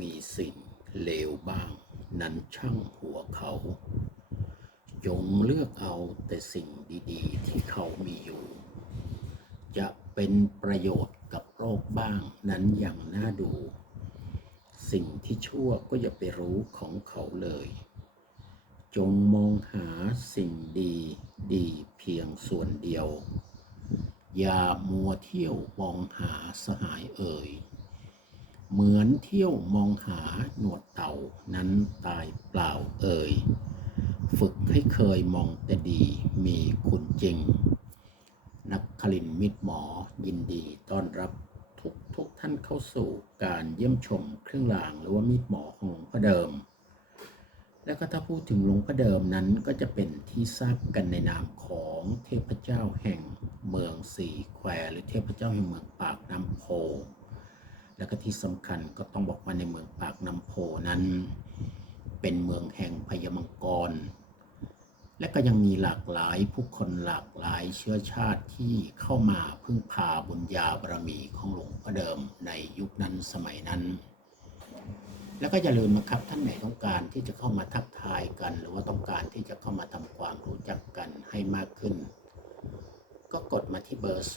มีสิ่งเลวบ้าง นั้นช่างหัวเขา จงเลือกเอาแต่สิ่งดีๆ ที่เขามีอยู่ จะเป็นประโยชน์กับโลกบ้างนั้นอย่างน่าดู สิ่งที่ชั่วก็อย่าไปรู้ของเขาเลย จงมองหาสิ่งดีดีเพียงส่วนเดียว อย่ามัวเที่ยวมองหาสหายเอ่ย เหมือนเที่ยวมองหาหนวดเต่านั้นตายเปล่าเอ่ย ฝึกให้เคยมองแต่ดีมีคุณจริง นักคลินมิตรหมอยินดีต้อนรับทุกทุกท่านเข้าสู่การเยี่ยมชมเครื่องรางหรือว่ามีดหมอของหลวงพ่อเดิม แล้วก็ถ้าพูดถึงหลวงพ่อเดิมนั้นก็จะเป็นที่ทราบกันในนามของเทพเจ้าแห่งเมืองสี่แควหรือเทพเจ้าแห่งเมืองปากน้ำโพ แล้วก็ที่สำคัญก็ต้องบอกว่าในเมืองปากน้ำโพนั้น เป็นเมืองแห่งพญมังกร และก็ยังมีหลากหลายผู้คนหลากหลายเชื้อชาติที่เข้ามาพึ่งพาบุญญาบารมีของหลวงพ่อเดิมในยุคนั้นสมัยนั้น แล้วก็อย่าลืมนะครับท่านไหนต้องการที่จะเข้ามาทักทายกัน หรือว่าต้องการที่จะเข้ามาทำความรู้จักกันให้มากขึ้น ก็กดมาที่เบอร์ 0863291496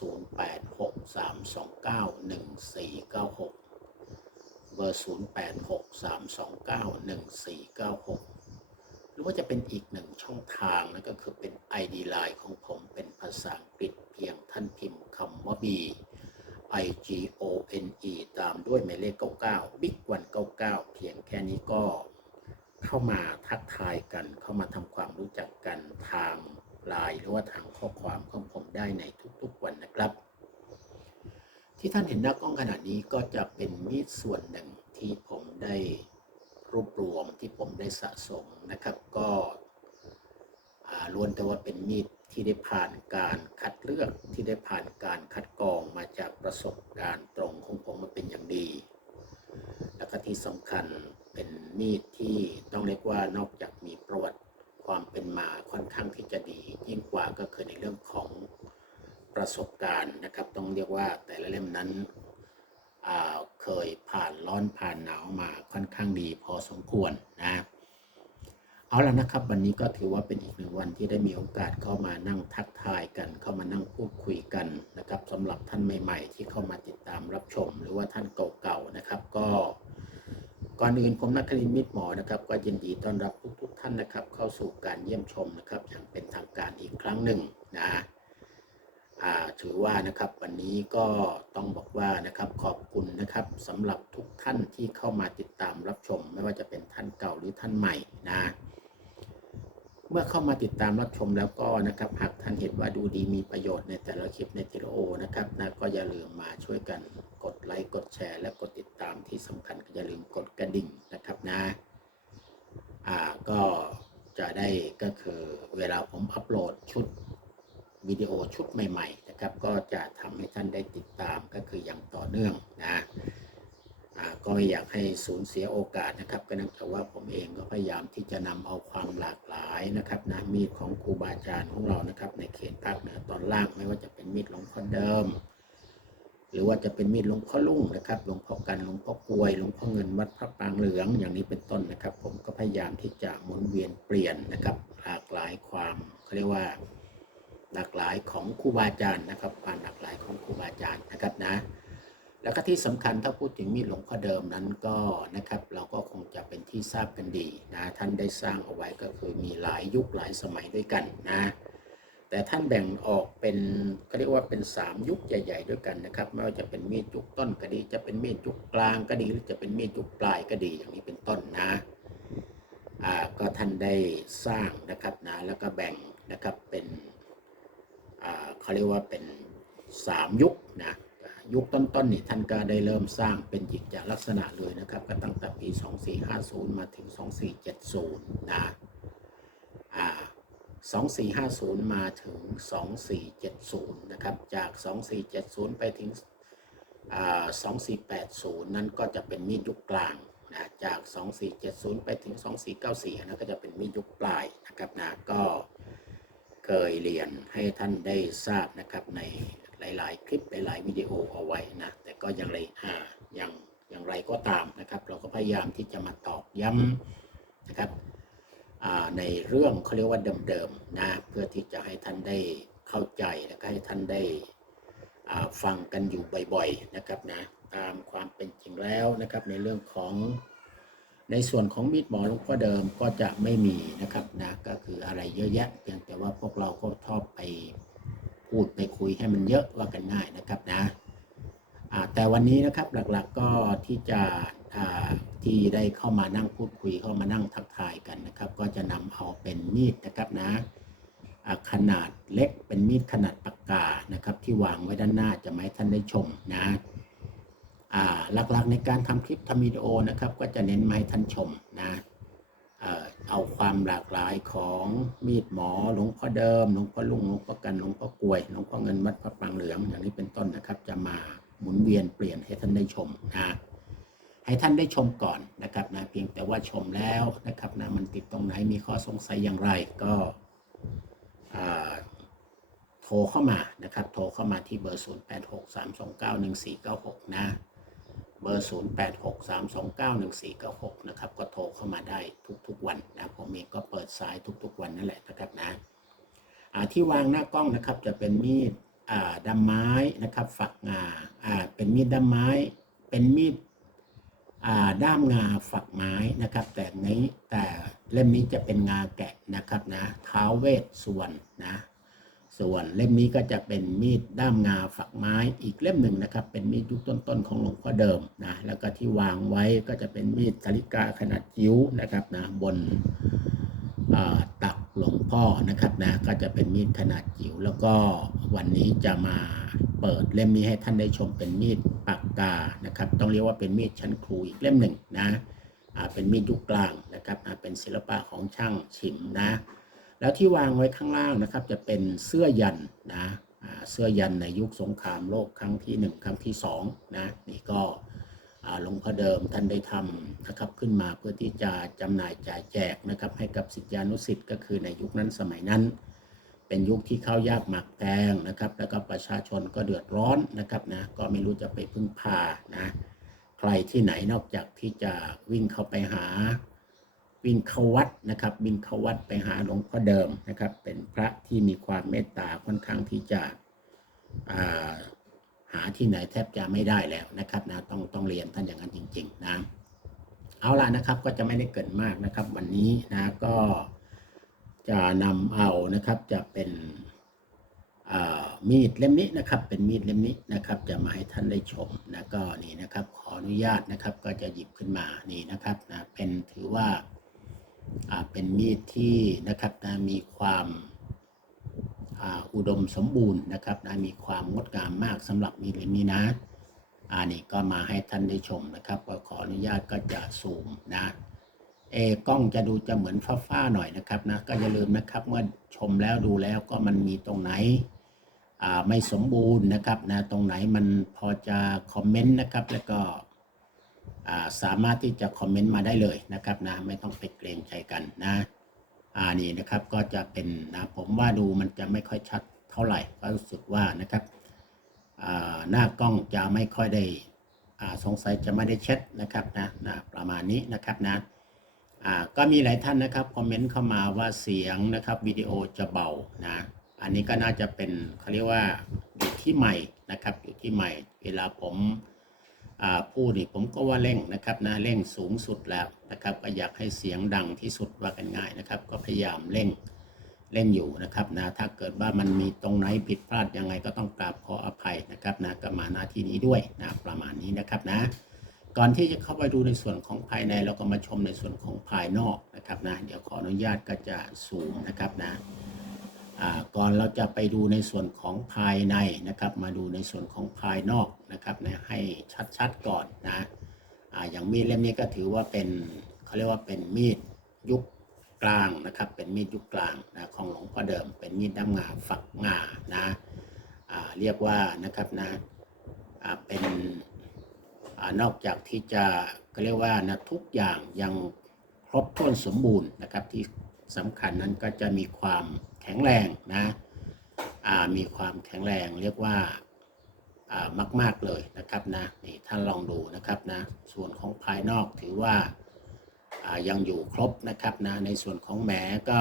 เบอร์ 0863291496 หรือว่าจะเป็นอีกหนึ่งช่องทางนั่นก็คือเป็น ID Line ของผมเป็นภาษาอังกฤษเพียงท่านพิมพ์คำว่า B I G O N E ตามด้วยหมายเลข 99 Big 199 เพียงแค่นี้ก็เข้ามาทักทายกัน เข้ามาทำความรู้จักกันทาง ไลน์หรือว่าทางข้อความของผมได้ในทุกๆวันนะครับ ที่ท่านเห็นหน้ากล้องขนาดนี้ก็จะเป็นมีดส่วนหนึ่งที่ผมได้รวบรวมที่ผมได้สะสมนะครับ ก็ล้วนแต่ว่าเป็นมีดที่ได้ผ่านการคัดเลือกที่ได้ผ่านการคัดกรองมาจากประสบการณ์ตรงของผมมาเป็นอย่างดี แล้วก็ที่สำคัญเป็นมีดที่ต้องเรียกว่านอกจากมีประวัติ ความเป็นมาค่อนข้างที่จะดี ยิ่งกว่าก็คือในเรื่องของประสบการณ์นะครับ ต้องเรียกว่าแต่ละเล่มนั้นเคยผ่านร้อนผ่านหนาวมาค่อนข้างดีพอสมควรนะเอาละนะครับ วันนี้ก็ถือว่าเป็นอีกหนึ่งวันที่ได้มีโอกาสเข้ามานั่งทักทายกัน เข้ามานั่งพูดคุยกันนะครับสำหรับท่านใหม่ ๆ ที่เข้ามาติดตามรับชม หรือว่าท่านเก่าๆนะครับ ก็ ก่อนอื่นผมนักคลินมิตรหมอนะครับ ก็ยินดีต้อนรับทุกทกท่านนะครับ เข้าสู่การเยี่ยมชมนะครับ อย่างเป็นทางการอีกครั้งหนึ่งนะถือว่านะครับวันนี้ก็ต้องบอกว่านะครับขอบคุณนะครับสำหรับทุกท่านที่เข้ามาติดตามรับชม ไม่ว่าจะเป็นท่านเก่าหรือท่านใหม่นะ เมื่อเข้ามาติดตามรับชมแล้วก็นะครับหากท่านเห็นว่าดูดีมีประโยชน์ในแต่ละคลิปในทีละโอนะครับนะก็อย่าลืมมาช่วยกันกดไลค์กดแชร์ และกดติดตามที่สำคัญก็อย่าลืมกดกระดิ่งนะครับนะอ่าก็จะได้ก็คือเวลาผมอัปโหลดชุดวิดีโอชุดใหม่ ๆ นะครับ ก็จะทำให้ท่านได้ติดตามก็คืออย่างต่อเนื่องนะ ก็อยากให้สูญเสียโอกาสนะครับ ก็นื่องจากว่าผมเองก็พยายามที่จะนำเอาความหลากหลายนะครับนะมีดของครูบาอาจารย์ของเรานะครับ ในเขตภาคเหนือตอนล่างไม่ว่าจะเป็นมีดหลวงพ่อเดิม หรือว่าจะเป็นมีดหลวงพ่อลุ่งนะครับหลวงพ่อกันหลวงพ่อกวยหลวงพ่อเงินวัดพระปางเหลืองอย่างนี้เป็นต้นนะครับ ผมก็พยายามที่จะหมุนเวียนเปลี่ยนนะครับ หลากหลายความเขาเรียกว่าหลากหลายของครูบาอาจารย์นะครับ ความหลากหลายของครูบาอาจารย์นะครับนะ แล้วก็ที่สำคัญถ้าพูดถึงมีดหลวงพ่อเดิมนั้นก็นะครับ เราก็คงจะเป็นที่ทราบกันดีนะท่านได้สร้างเอาไว้ก็คือมีหลายยุคหลายสมัยด้วยกันนะ แต่ท่านแบ่งออกเป็นก็เรียกว่าเป็น 3 ยุคใหญ่ ๆ ด้วยกันนะครับไม่ว่าจะเป็นมีดยุคต้นก็ดี จะเป็นมีดยุคกลางก็ดีหรือจะเป็นมีดยุคปลายก็ดีอย่างนี้เป็นต้นนะอ่าก็ท่านได้สร้างนะครับนะแล้วก็แบ่งนะครับเป็นอ่าเขาเรียกว่าเป็น 3 ยุคนะ ยุคต้นๆนี่ท่านก็ได้เริ่มสร้างเป็นจิตจลักษณะเลยนะครับก็ตั้งแต่ปี 2450 มาถึง 2470 นะอ่า2450 มาถึง 2470 นะครับ จาก 2470 ไปถึงอ่า2480 นั่นก็จะเป็นมีดยุคกลางนะจาก 2470 ไปถึง 2494นนั้นก็จะเป็นมีดยุคปลายนะครับนะก็เคยเรียนให้ท่านได้ทราบนะครับใน หลาย ๆ คลิปหลาย ๆ วิดีโอเอาไว้นะ แต่ก็ยังเลยอ่ายังอย่างไรก็ตามนะครับ เราก็พยายามที่จะมาตอกย้ำนะครับในเรื่องเขาเรียกว่าเดิมๆนะเพื่อที่จะให้ท่านได้เข้าใจและก็ให้ท่านได้ฟังกันอยู่บ่อยๆนะครับนะตามความเป็นจริงแล้วนะครับในเรื่องของในส่วนของมีดหมอหลวงพ่อเดิมก็จะไม่มีนะครับนะก็คืออะไรเยอะแยะเพียงแต่ว่าพวกเราก็ชอบไป พูดไปคุยให้มันเยอะว่ากันง่ายนะครับนะแต่วันนี้นะครับหลักๆก็ที่จะที่ได้เข้ามานั่งพูดคุยเข้ามานั่งทักทายกันนะครับ ก็จะนำเอาเป็นมีดนะครับนะขนาดเล็กเป็นมีดขนาดปากกานะครับที่วางไว้ด้านหน้าจะไม่ให้ท่านได้ชมนะหลักๆในการทำคลิปทำวิดีโอนะครับ ก็จะเน้นมาให้ท่านชมนะ เอาความหลากหลายของมีดหมอหลวงพ่อเดิมหลวงพ่อลุงหลวงพ่อกันหลวงพ่อกลวยหลวงพ่อเงินวัดพระปางเหลืองอย่างนี้เป็นต้นนะครับ จะมาหมุนเวียนเปลี่ยนให้ท่านได้ชมนะให้ท่านได้ชมก่อนนะครับนะเพียงแต่ว่าชมแล้วนะครับนะมันติดตรงไหนมีข้อสงสัยอย่างไรก็โทรเข้ามานะครับ โทรเข้ามาที่เบอร์ 0 8 6 3 2 9 1 4 9 6 นะ เบอร์ 0 8 6 3 2 9 1 4 9 6 นะครับ ก็โทรเข้ามาได้ทุกๆวันนะผมเองก็เปิดสายทุกๆวันนั่นแหละนะครับนะที่วางหน้ากล้องนะครับจะเป็นมีดอ่าด้ามไม้นะครับ ฝักงาเป็นมีดด้มไม้ เป็นมีดด้ามงาฝักไม้นะครับ แต่นี้แต่เล่มนี้จะเป็นงาแกะนะครับนะท้าวเวสส่วนนะ ส่วนเล่มนี้ก็จะเป็นมีดด้ามงาฝักไม้อีกเล่มหนึ่งนะครับ เป็นมีดยุคต้นๆของหลวงพ่อเดิมนะแล้วก็ที่วางไว้ก็จะเป็นมีดสาริกาขนาดจิ๋วนะครับนะบนตักหลวงพ่อนะครับนะก็จะเป็นมีดขนาดจิ๋วแล้วก็วันนี้จะมาเปิดเล่มนี้ให้ท่านได้ชมเป็นมีดปากกานะครับ ต้องเรียกว่าเป็นมีดชั้นครูอีกเล่มหนึ่งนะเป็นมีดยุคกลางนะครับเป็นศิลปะของช่างฉิมนะ แล้วที่วางไว้ข้างล่างนะครับ จะเป็นเสื้อยันนะเสื้อยันในยุคสงครามโลกครั้งที่หนึ่งครั้งที่สองนะนี่ก็หลวงพ่อเดิมท่านได้ทำนะครับขึ้นมาเพื่อที่จะจำหน่ายจ่ายแจกนะครับ ให้กับศิษยานุศิษย์ก็คือในยุคนั้นสมัยนั้น เป็นยุคที่ข้าวยากหมากแพงนะครับ แล้วก็ประชาชนก็เดือดร้อนนะครับนะก็ไม่รู้จะไปพึ่งพานะใครที่ไหนนอกจากที่จะวิ่งเข้าไปหา วิ่งเขวัดนะครับวิ่งเขวัดไปหาหลวงพ่อเดิมนะครับ เป็นพระที่มีความเมตตาค่อนข้างที่จะาหาที่ไหนแทบจะไม่ได้แล้วนะครับนะต้องต้องเรียนท่านอย่างนั้นจริง ๆ นะเอาล่ะนะครับก็จะไม่ได้เกินมากนะครับ วันนี้นะก็จะนำเอานะครับจะเป็นมีดเล่มนี้นะครับ เป็นมีดเล่มนี้นะครับ จะมาให้ท่านได้ชมนะก็นี่นะครับ ขออนุญาตนะครับ ก็จะหยิบขึ้นมานี่นะครับนะเป็นถือว่า เป็นมีดที่นะครับนะมีความอุดมสมบูรณ์นะครับนะมีความงดงามมากสำหรับมีดเล่มนี้นะอ่านี่ก็มาให้ท่านได้ชมนะครับก็ขออนุญาตก็จะซูมนะเอกล้องจะดูจะเหมือนฟ้าๆหน่อยนะครับนะก็อย่าลืมนะครับเมื่อชมแล้วดูแล้วก็มันมีตรงไหนไม่สมบูรณ์นะครับนะตรงไหนมันพอจะคอมเมนต์นะครับแล้วก็ สามารถที่จะคอมเมนต์มาได้เลยนะครับนะไม่ต้องไปเกรงใจกันนะอ่านี่นะครับก็จะเป็นนะผมว่าดูมันจะไม่ค่อยชัดเท่าไหร่ก็รู้สึกว่านะครับหน้ากล้องจะไม่ค่อยได้สงสัยจะไม่ได้เช็ดนะครับนะนะประมาณนี้นะครับนะก็มีหลายท่านนะครับคอมเมนต์เข้ามาว่าเสียงนะครับวิดีโอจะเบานะอันนี้ก็น่าจะเป็นเขาเรียกว่าอยู่ที่ใหม่นะครับอยู่ที่ใหม่เวลาผม อ่าพูดนี่ผมก็ว่าเร่งนะครับนะเร่งสูงสุดแล้วนะครับก็อยากให้เสียงดังที่สุดว่ากันง่ายนะครับ ก็พยายามเร่งเร่งอยู่นะครับนะถ้าเกิดว่ามันมีตรงไหนผิดพลาดยังไงก็ต้องกราบขออภัยนะครับนะก็มาหน้าที่นี้ด้วยนะประมาณนี้นะครับนะ ก่อนที่จะเข้าไปดูในส่วนของภายในเราก็มาชมในส่วนของภายนอกนะครับนะเดี๋ยวขออนุญาตก็จะซูมนะครับนะ ก่อนเราจะไปดูในส่วนของภายในนะครับ มาดูในส่วนของภายนอกนะครับนะให้ชัดๆก่อนนะออย่างมีดเล่มนี้ก็ถือว่าเป็นเขาเรียกว่าเป็นมีดยุคกลางนะครับ เป็นมีดยุคกลางนะของหลวงพ่อเดิม เป็นมีดด้ามงาฝักงานะเรียกว่านะครับนะเป็นอนอกจากที่จะก็เรียกว่านะทุกอย่างยังครบถ้วนสมบูรณ์นะครับที่สำคัญนั้นก็จะมีความ แข็งแรงนะมีความแข็งแรงเรียกว่าอ่ามาก ๆเลยนะครับนะนี่ท่านลองดูนะครับนะส่วนของภายนอกถือว่ายังอยู่ครบนะครับนะในส่วนของแหมก็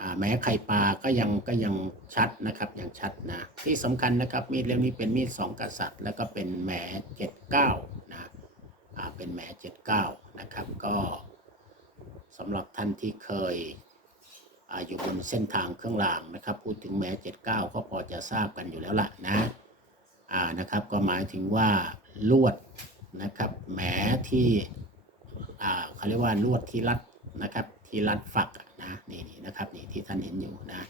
อ่าแม้ไข่ปลาก็ยังก็ยังชัดนะครับยังชัดนะที่สำคัญนะครับมีดเล่มนี้เป็นมีดสองกษัตริย์ แล้วก็เป็นแหมเจ็ดเก้านะเป็นแหมเจ็ดเก้านะครับก็สำหรับท่านที่เคย อายู่บนเส้นทางเครื่องรางนะครับ พูดถึงแม้ 79 ก็พอจะทราบกันอยู่แล้วล่ะนะอ่านะครับก็หมายถึงว่าลวดนะครับแหมที่อ่าเขาเรียกว่าลวดที่รัดนะครับที่รัดฝักนะนี่นี่นะครับนี่ที่ท่านเห็นอยู่นะ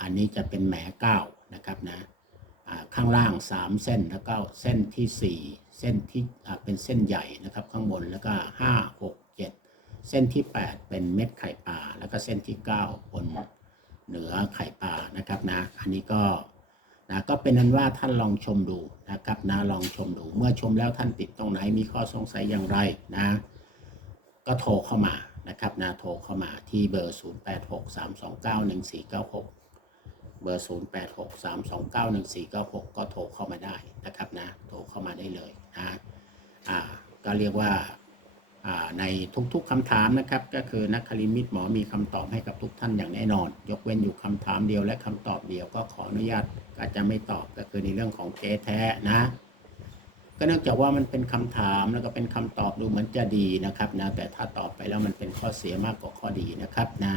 อันนี้จะเป็นแหม9นะครับนะอ่าข้างล่าง 3 เส้นแล้วก็เส้นทีสี่4 เส้นที่อ่าเป็นเส้นใหญ่นะครับ ข้างบนแล้วก็ 5 6 เส้นที่ 8 เป็นเม็ดไข่ปลาแล้วก็เส้นที่ 9 บนเหนือไข่ปลานะครับนะ อันนี้ก็นะก็เป็นนั้นว่าท่านลองชมดูนะครับนะลองชมดู เมื่อชมแล้วท่านติดตรงไหนมีข้อสงสัยอย่างไรนะ ก็โทรเข้ามานะครับนะโทรเข้ามาที่เบอร์ 0863291496 เบอร์ 0863291496 ก็โทรเข้ามาได้นะครับนะโทรเข้ามาได้เลยนะอ่าก็เรียกว่าอ่า ในทุกๆคำถามนะครับ ก็คือนักคลิมิตหมอมีคำตอบให้กับทุกท่านอย่างแน่นอน ยกเว้นอยู่คำถามเดียวและคำตอบเดียวก็ขออนุญาตก็จะไม่ตอบก็คือในเรื่องของเก๊แท้นะ ก็เนื่องจากว่ามันเป็นคำถามแล้วก็เป็นคำตอบดูเหมือนจะดีนะครับนะแต่ถ้าตอบไปแล้วมันเป็นข้อเสียมากกว่าข้อดีนะครับนะ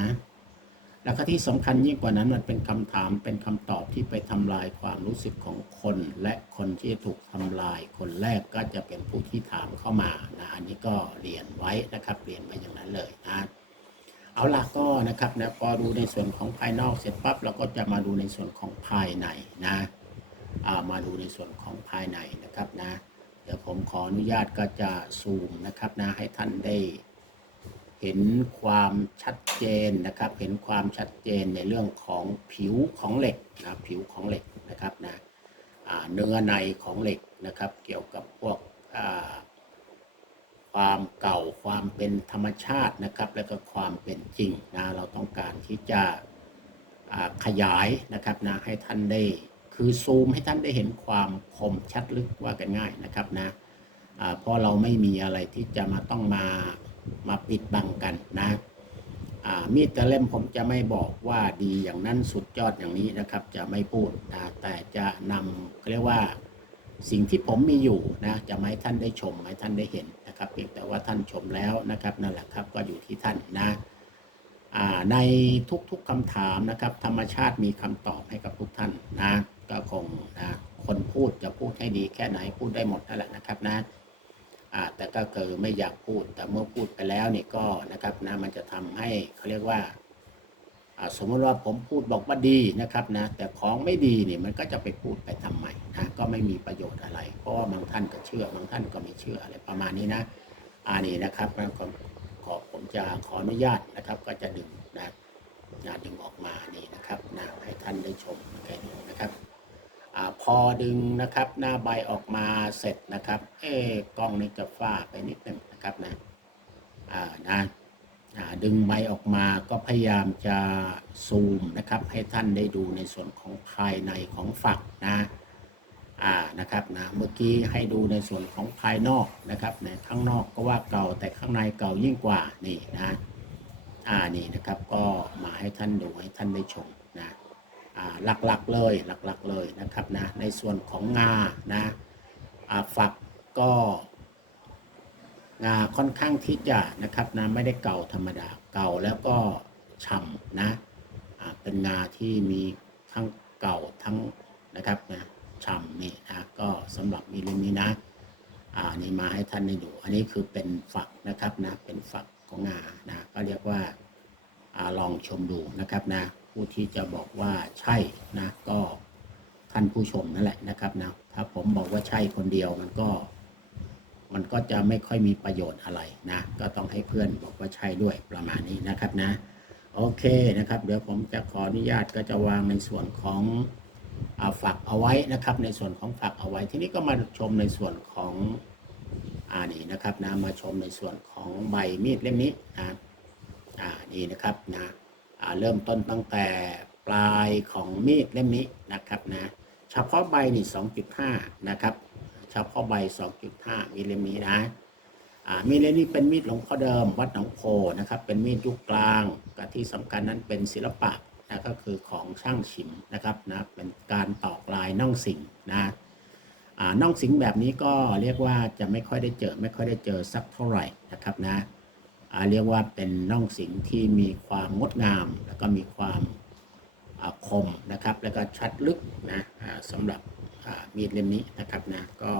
แล้วก็ที่สำคัญยิ่งกว่านั้นมันเป็นคำถามเป็นคำตอบที่ไปทำลายความรู้สึกของคน และคนที่ถูกทำลาย คนแรกก็จะเป็นผู้ที่ถามเข้ามานะอันนี้ก็เรียนไว้นะครับเรียนไว้อย่างนั้นเลยนะเอาล่ะก็นะครับนะพอดูในส่วนของภายนอกเสร็จปั๊บเราก็จะมาดูในส่วนของภายในนะามาดูในส่วนของภายในนะครับนะเดี๋ยวผมขออนุญาตก็จะซูมนะครับนะให้ท่านได้ เห็นความชัดเจนนะครับ เห็นความชัดเจนในเรื่องของผิวของเหล็กนะผิวของเหล็กนะครับนะเนื้อในของเหล็กนะครับ เกี่ยวกับพวกความเก่าความเป็นธรรมชาตินะครับ แล้วก็ความเป็นจริงนะเราต้องการที่จะขยายนะครับนะให้ท่านได้คือซูมให้ท่านได้เห็นความคมชัดลึกว่ากันง่ายนะครับนะเพราะเราไม่มีอะไรที่จะมาต้องมา มาปิดบังกันนะมีดแต่เล่มผมจะไม่บอกว่าดีอย่างนั้นสุดยอดอย่างนี้นะครับ จะไม่พูดนะแต่จะนำเรียกว่าสิ่งที่ผมมีอยู่นะจะให้ท่านได้ชมให้ท่านได้เห็นนะครับเพียงแต่ว่าท่านชมแล้วนะครับนั่นแหละครับก็อยู่ที่ท่านนะในทุกๆคำถามนะครับ ธรรมชาติมีคำตอบให้กับทุกท่านนะก็คงนะคนพูดจะพูดให้ดีแค่ไหนพูดได้หมดนั่นแหละนะครับนะ แต่ก็คือไม่อยากพูด แต่เมื่อพูดไปแล้วนี่ก็นะครับนะมันจะทำให้เขาเรียกว่าสมมติว่าผมพูดบอกว่าดีนะครับนะแต่ของไม่ดีนี่มันก็จะไปพูดไปทำไมนะก็ไม่มีประโยชน์อะไร เพราะว่าบางท่านก็เชื่อบางท่านก็ไม่เชื่ออะไรประมาณนี้นะอ่านี่นะครับนขอขอผมจะขออนุญาตนะครับ ก็จะดึงนะนดึงออกมานี่นะครับนะให้ท่านได้ชมนะครับ พอดึงนะครับ หน้าใบออกมาเสร็จนะครับ เอ๊กล้องนี้จะฟ้าไปนิดหนึ่งนะครับนะอ่านะดึงใบออกมาก็พยายามจะซูมนะครับ ให้ท่านได้ดูในส่วนของภายในของฝักนะอ่านะครับนะเมื่อกี้ให้ดูในส่วนของภายนอกนะครับในข้างนอกก็ว่าเก่าแต่ข้างในเก่ายิ่งกว่านี่นะอ่านี่นะครับก็มาให้ท่านดูให้ท่านได้ชม หลักๆเลยหลักๆเลยนะครับนะในส่วนของงานะฝักก็งาค่อนข้างที่จะนะครับนะไม่ได้เก่าธรรมดาเก่าแล้วก็ฉ่ำนะเป็นงาที่มีทั้งเก่าทั้งนะครับนะฉ่ำนี่นะก็สำหรับมีเรื่องนี้นะอ่านี่มาให้ท่านได้ดู อันนี้คือเป็นฝักนะครับนะเป็นฝักของงานะก็เรียกว่าอาลองชมดูนะครับนะ ผู้ที่จะบอกว่าใช่นะก็ท่านผู้ชมนั่นแหละนะครับนะถ้าผมบอกว่าใช่คนเดียวมันก็ มันก็จะไม่ค่อยมีประโยชน์อะไรนะ ก็ต้องให้เพื่อนบอกว่าใช่ด้วยประมาณนี้นะครับนะ โอเคนะครับ เดี๋ยวผมจะขออนุญาตก็จะวางในส่วนของอาฝักเอาไว้นะครับ ในส่วนของฝักเอาไว้ทีนี้ก็มาชมในส่วนของอ่านี่นะครับนะมาชมในส่วนของใบมีดเล่มนี้นะอ่านี่นะครับนะ เริ่มต้นตั้งแต่ปลายของมีดเล่มนี้นะครับนะเฉพาะใบนี่2.5 นะครับเฉพาะใบ 2.5มิลลิเมตรนะมีเล่มนี้เป็นมีดหลวงพ่อเดิมวัดหนองโพนะครับ เป็นมีดยุคกลางกับที่สำคัญนั้นเป็นศิลปะนะก็คือของช่างฉิมนะครับนะเป็นการตอกลายน่องสิงนะน่องสิงแบบนี้ก็เรียกว่าจะไม่ค่อยได้เจอไม่ค่อยได้เจอสักเท่าไหร่นะครับนะ เรียกว่าเป็นน่องสิงที่มีความงดงาม แล้วก็มีความคมนะครับ แล้วก็ชัดลึกนะสำหรับมีดเล่มนี้นะครับนะก็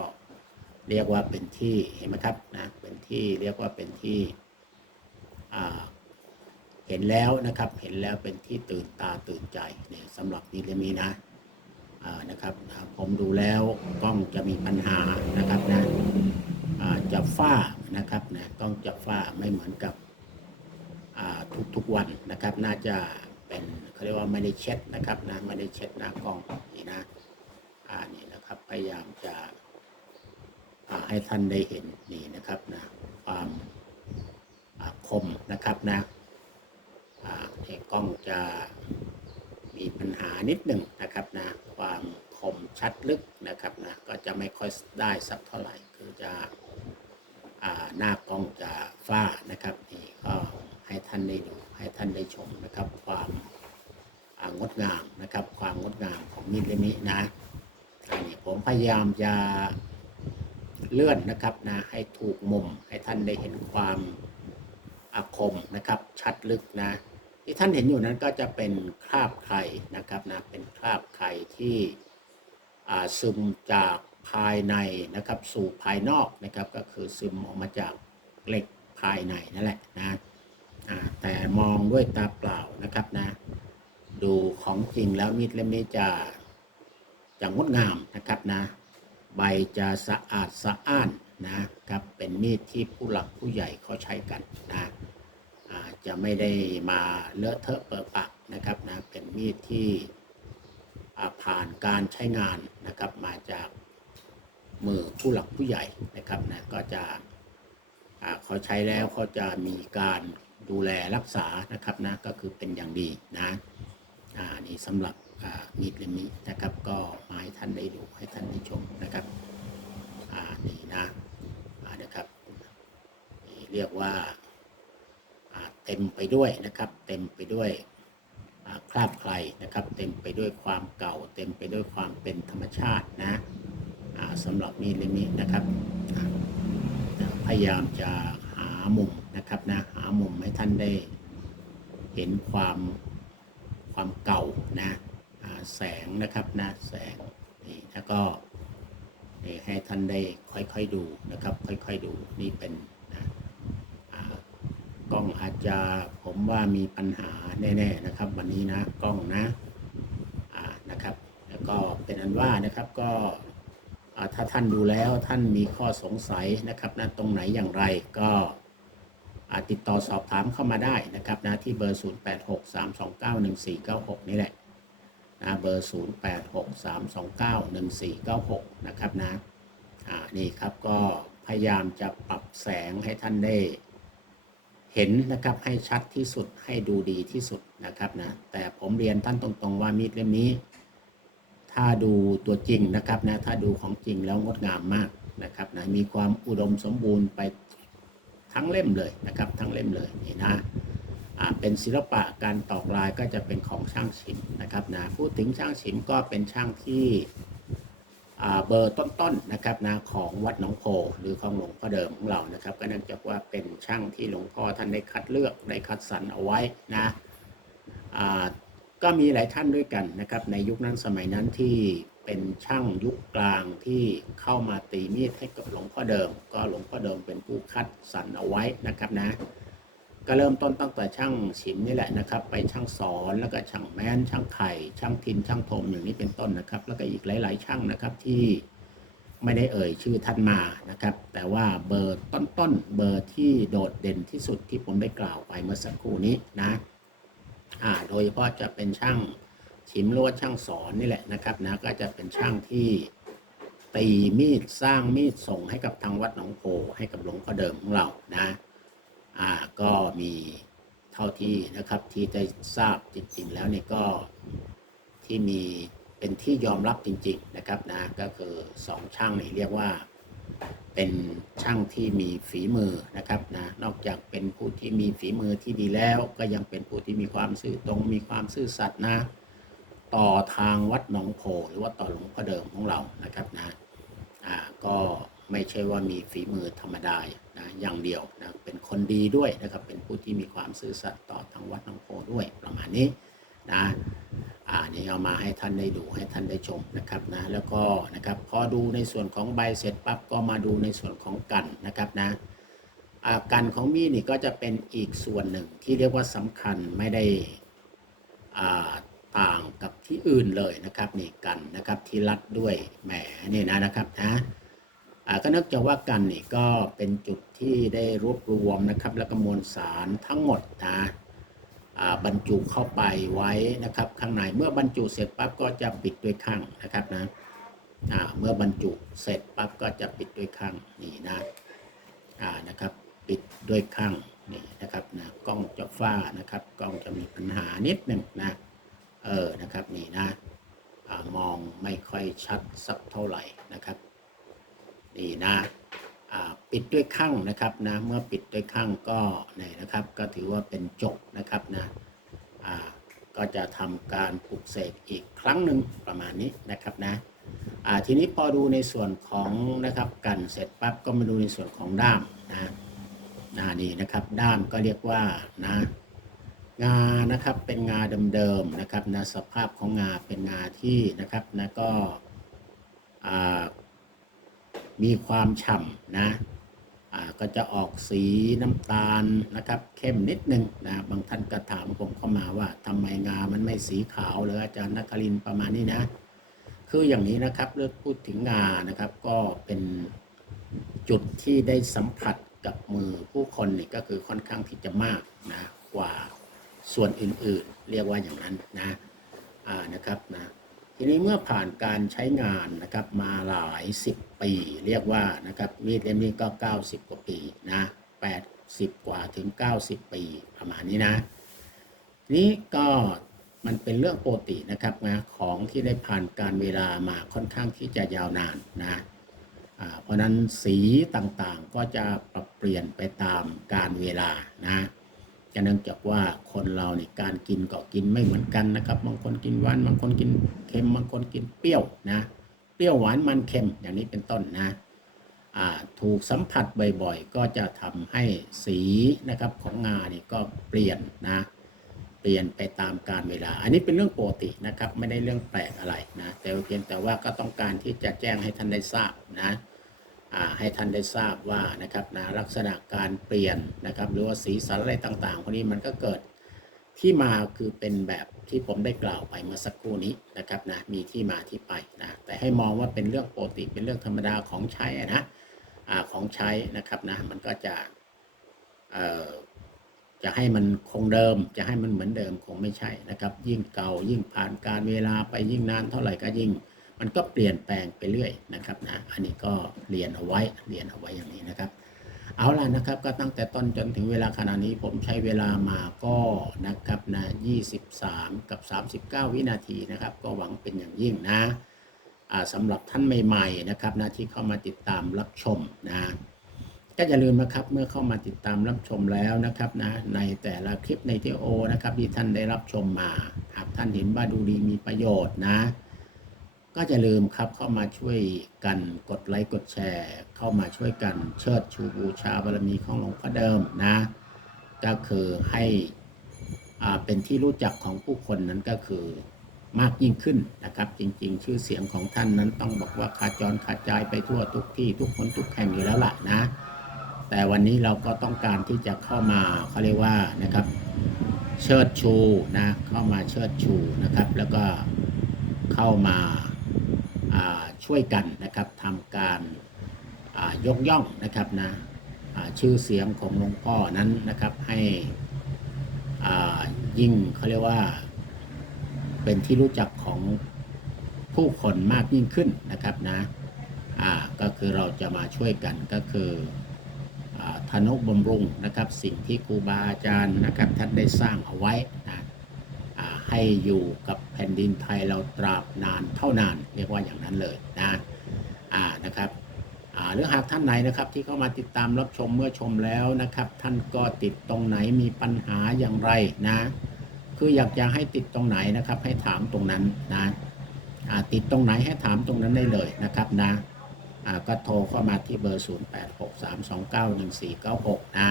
เรียกว่าเป็นที่เห็นไหมครับนะเป็นที่เรียกว่าเป็นที่เห็นแล้วนะครับเห็นแล้วเป็นที่ตื่นตาตื่นใจเนี่ยสำหรับนิเรมีนะนะครับผมดูแล้วกล้องจะมีปัญหานะครับนะ จะฝ้านะครับนะกล้องจะฝ้าไม่เหมือนกับอ่าทุกๆวันนะครับ น่าจะเป็นเขาเรียกว่าไม่ได้เช็ดนะครับนะไม่ได้เช็ดหน้ากล้องนี่นะอ่านี่นะครับพยายามจะให้ท่านได้เห็นนี่นะครับนะความคมนะครับนะอ่กล้องจะมีปัญหานิดหนึ่งนะครับนะความคมชัดลึกนะครับนะก็จะไม่ค่อยได้สักเท่าไหร่คือจะ หน้ากล้องจะฝ้านะครับนี่ก็ให้ท่านได้ดูให้ท่านได้ชมนะครับ ความงดงามนะครับ ความงดงามของมีดเล่มนี้นะอันนี้ผมพยายามจะเลื่อนนะครับนะให้ถูกมุมให้ท่านได้เห็นความอาคมนะครับ ชัดลึกนะ ที่ท่านเห็นอยู่นั้นก็จะเป็นคราบไข่นะครับนะเป็นคราบไข่ที่ซึมจาก ภายในนะครับ สู่ภายนอกนะครับ ก็คือซึมออกมาจากเหล็กภายในนั่นแหละนะแต่มองด้วยตาเปล่านะครับนะ ดูของจริงแล้วมีดเล่มนี้จะจะงดงามนะครับนะ ใบจะสะอาดสะอ้านนะครับเป็นมีดที่ผู้หลักผู้ใหญ่เขาใช้กันนะจะไม่ได้มาเลอะเทอะเปิดปะนะครับนะเป็นมีดที่ผ่านการใช้งานนะครับมาจาก มือผู้หลักผู้ใหญ่นะครับนะก็จะเขาใช้แล้วเขาจะมีการดูแลรักษานะครับนะก็คือเป็นอย่างดีนะอ่านี่สำหรับมีดเล่มนี้นะครับ ก็มาให้ท่านได้ดูให้ท่านได้ชมนะครับอ่านี่นะอ่านะครับนี่เรียกว่าอ่าเต็มไปด้วยนะครับ เต็มไปด้วยอ่าคราบใครนะครับ เต็มไปด้วยความเก่า เต็มไปด้วยความเป็นธรรมชาตินะอ สำหรับมีดเล่มนี้นะครับพยายามจะหามุมนะครับนะหามุมให้ท่านได้เห็นความความเก่านะแสงนะครับนะแสงนี่แล้วก็ให้ท่านได้ค่อยๆดูนะครับ ค่อยๆดูนี่เป็นนะกล้องอาจจะผมว่ามีปัญหาแน่ๆนะครับ วันนี้นะกล้องนะนะครับ แล้วก็เป็นอันว่านะครับก็ ถ้าท่านดูแล้วท่านมีข้อสงสัยนะครับนะตรงไหนอย่างไรก็ติดต่อสอบถามเข้ามาได้นะครับนะที่เบอร์ 0863291496 นี่แหละนะเบอร์ 0863291496 นะครับนะอ่านี่ครับก็พยายามจะปรับแสงให้ท่านได้เห็นนะครับให้ชัดที่สุดให้ดูดีที่สุดนะครับนะแต่ผมเรียนท่านตรงๆว่ามีดเล่มนี้ ถ้าดูตัวจริงนะครับนะถ้าดูของจริงแล้วงดงามมากนะครับนะมีความอุดมสมบูรณ์ไปทั้งเล่มเลยนะครับ ทั้งเล่มเลยนี่นะเป็นศิลปะการตอกลายก็จะเป็นของช่างฉิมนะครับนะพูดถึงช่างฉิมก็เป็นช่างที่เบอร์ต้นๆนะครับนะของวัดหนองโพหรือของหลวงพ่อเดิมของเรานะครับ ก็เนื่องจากว่าเป็นช่างที่หลวงพ่อท่านได้คัดเลือกได้คัดสรรเอาไว้นะอ่า ก็มีหลายท่านด้วยกันนะครับ ในยุคนั้นสมัยนั้นที่เป็นช่างยุคกลางที่เข้ามาตีมีดให้กับหลวงพ่อเดิม ก็หลวงพ่อเดิมเป็นผู้คัดสรรเอาไว้นะครับนะ ก็เริ่มต้นตั้งแต่ช่างฉิมนี่แหละนะครับ ไปช่างสอนแล้วก็ช่างแม้นช่างไข่ช่างทินช่างทมอย่างนี้เป็นต้นนะครับ แล้วก็อีกหลาย ๆ ช่างนะครับที่ไม่ได้เอ่ยชื่อท่านมานะครับ แต่ว่าเบอร์ต้นๆเบอร์ที่โดดเด่นที่สุดที่ผมได้กล่าวไปเมื่อสักครู่นี้นะ โดยเฉพาะจะเป็นช่างฉิมหรือว่าช่างสอนนี่แหละนะครับนะก็จะเป็นช่างที่ตีมีดสร้างมีดส่งให้กับทางวัดหนองโพให้กับหลวงพ่อเดิมของเรานะอ่าก็มีเท่าที่นะครับที่ได้ทราบจริงๆ แล้วเนี่ยก็ที่มีเป็นที่ยอมรับจริง ๆ นะครับนะก็คือสองช่างนี่เรียกว่า เป็นช่างที่มีฝีมือนะครับนะนอกจากเป็นผู้ที่มีฝีมือที่ดีแล้ว ก็ยังเป็นผู้ที่มีความซื่อตรงมีความซื่อสัตย์นะ ต่อทางวัดหนองโพหรือว่าต่อหลวงพ่อเดิมของเรานะครับนะอ่าก็ไม่ใช่ว่ามีฝีมือธรรมดานะอย่างเดียวนะเป็นคนดีด้วยนะครับเป็นผู้ที่มีความซื่อสัตย์ต่อทางวัดหนองโพด้วยประมาณนี้นะอ่านี่เอามาให้ท่านได้ดูให้ท่านได้ชมนะครับนะแล้วก็นะครับพอดูในส่วนของใบเสร็จปั๊บก็มาดูในส่วนของกันนะครับนะอากันของมีนี่ก็จะเป็นอีกส่วนหนึ่งที่เรียกว่าสำคัญไม่ได้อ่าต่างกับที่อื่นเลยนะครับนี่กันนะครับที่รัดด้วยแหมนี่นะนะครับนะก็เนื่องจากว่ากันนี่ก็เป็นจุดที่ได้รวบรวมนะครับ แล้วก็มวลสารทั้งหมดนะ บรรจุเข้าไปไว้นะครับ ข้างในเมื่อบรรจุเสร็จปั๊บก็จะปิดด้วยข้างนะครับนะเมื่อบรรจุเสร็จปั๊บก็จะปิดด้วยข้างนี่นะนะครับปิดด้วยข้างนี่นะครับนะกล้องจะฟ้านะครับกล้องจะมีปัญหานิดหนึ่งนะเออนะครับนี่นะมองไม่ค่อยชัดสักเท่าไหร่นะครับนี่นะ ปิดด้วยข้างนะครับนะเมื่อปิดด้วยข้างก็นี่นะครับ ก็ถือว่าเป็นจบนะครับนะก็จะทำการปลุกเสกอีกครั้งหนึ่งประมาณนี้นะครับนะทีนี้พอดูในส่วนของนะครับกันเสร็จปั๊บก็มาดูในส่วนของด้ามนะนะนี่นะครับด้ามก็เรียกว่านะงานะครับเป็นงาเดิมๆนะครับนะสภาพของงาเป็นงาที่นะครับนะก็ มีความฉ่ำนะก็จะออกสีน้ำตาลนะครับ เข้มนิดนึงนะบางท่านก็ถามผมเข้ามาว่าทำไมงามันไม่สีขาวเลยอาจารย์นักครินประมาณนี้นะ คืออย่างนี้นะครับเรื่องพูดถึงงานะครับ ก็เป็นจุดที่ได้สัมผัสกับมือผู้คนนี่ก็คือค่อนข้างที่จะมากนะกว่าส่วนอื่นๆ เรียกว่าอย่างนั้นนะอ่านะครับนะ ทีนี้เมื่อผ่านการใช้งานนะครับมาหลายสิบปี เรียกว่านะครับมีดเล่มนี้ก็ 90 กว่าปีนะ80 กว่าถึง 90 ปีประมาณนี้นะทีนี้ก็มันเป็นเรื่องปกตินะครับนะของที่ได้ผ่านการเวลามาค่อนข้างที่จะยาวนานนะเพราะนั้นสีต่างๆก็จะปรับเปลี่ยนไปตามการเวลานะ จะเนื่องจากว่าคนเราเนี่ยการกินก็กินไม่เหมือนกันนะครับ บางคนกินหวาน บางคนกินเค็ม บางคนกินเปรี้ยวนะ เปรี้ยวหวานมันเค็มอย่างนี้เป็นต้นนะถูกสัมผัสบ่อยๆ ก็จะทำให้สีนะครับของงานี่ก็เปลี่ยนนะ เปลี่ยนไปตามการเวลา อันนี้เป็นเรื่องปกตินะครับ ไม่ได้เรื่องแปลกอะไรนะ แต่เพียงแต่ว่าก็ต้องการที่จะแจ้งให้ท่านได้ทราบนะ ให้ท่านได้ทราบว่านะครับนะลักษณะการเปลี่ยนนะครับ หรือว่าสีสันอะไรต่างๆพวกนี้มันก็เกิดที่มาคือเป็นแบบที่ผมได้กล่าวไปเมื่อสักครู่นี้นะครับนะมีที่มาที่ไปนะแต่ให้มองว่าเป็นเรื่องปกติเป็นเรื่องธรรมดาของใช้นะอของใช้นะครับนะมันก็จะจะให้มันคงเดิม จะให้มันเหมือนเดิมคงไม่ใช่นะครับ ยิ่งเก่ายิ่งผ่านการเวลาไปยิ่งนานเท่าไหร่ก็ยิ่ง มันก็เปลี่ยนแปลงไปเรื่อยนะครับนะอันนี้ก็เรียนเอาไว้เรียนเอาไว้อย่างนี้นะครับ เอาล่ะนะครับก็ตั้งแต่ต้นจนถึงเวลาขณะนี้ผมใช้เวลามาก็นะครับนะ23 กับ 39 วินาทีนะครับ ก็หวังเป็นอย่างยิ่งนะสำหรับท่านใหม่ๆนะครับนะที่เข้ามาติดตามรับชมนะก็อย่าลืมนะครับเมื่อเข้ามาติดตามรับชมแล้วนะครับนะในแต่ละคลิปในทีโอนะครับที่ท่านได้รับชมมาหากท่านเห็นว่าดูดีมีประโยชน์นะ ก็อย่าลืมครับเข้ามาช่วยกันกดไลค์กดแชร์ เข้ามาช่วยกันเชิดชูบูชาบารมีของหลวงพ่อเดิมนะ ก็คือให้อ่าเป็นที่รู้จักของผู้คนนั้นก็คือมากยิ่งขึ้นนะครับ จริง ๆ ชื่อเสียงของท่านนั้นต้องบอกว่าขาจรขาดใจไปทั่วทุกที่ทุกคนทุกแห่งอยู่แล้วล่ะนะ แต่วันนี้เราก็ต้องการที่จะเข้ามาเขาเรียกว่านะครับ เชิดชูนะเข้ามาเชิดชูนะครับ แล้วก็เข้ามา ช่วยกันนะครับทำการยกย่องนะครับนะชื่อเสียงของหลวงพ่อนั้นนะครับให้ยิ่งเขาเรียกว่า เป็นที่รู้จักของผู้คนมากยิ่งขึ้นนะครับนะก็คือเราจะมาช่วยกันก็คือธนุบำรุงนะครับ สิ่งที่ครูบาอาจารย์นะครับท่านได้สร้างเอาไว้นะ ให้อยู่กับแผ่นดินไทยเราตราบนานเท่านาน เรียกว่าอย่างนั้นเลยนะอ่านะครับอ่าหรือหากท่านไหนนะครับที่เข้ามาติดตามรับชมเมื่อชมแล้วนะครับ ท่านก็ติดตรงไหนมีปัญหาอย่างไรนะ คืออยากจะให้ติดตรงไหนนะครับ ให้ถามตรงนั้นนะอ่าติดตรงไหนให้ถามตรงนั้นได้เลยนะครับนะอ่าก็โทรเข้ามาที่เบอร์ 0863291496 นะ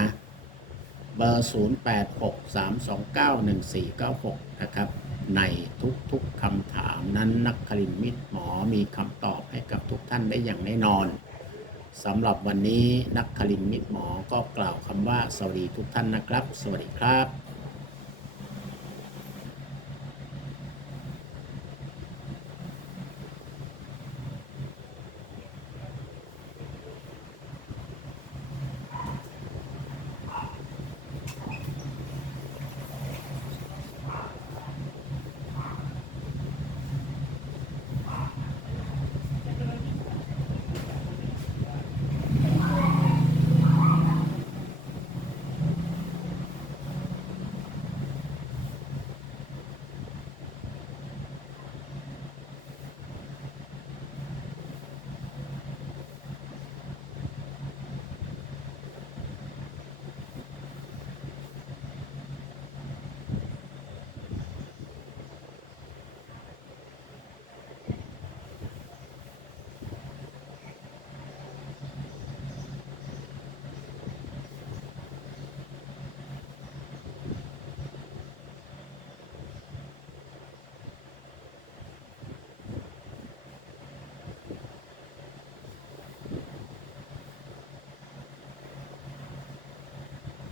เบอร์ 0863291496 นะครับ ในทุกๆคำถามนั้นนักคลินมิตรหมอมีคำตอบให้กับทุกท่านได้อย่างแน่นอนสำหรับวันนี้นักคลินมิตรหมอก็กล่าวคำว่าสวัสดีทุกท่านนะครับ สวัสดีครับ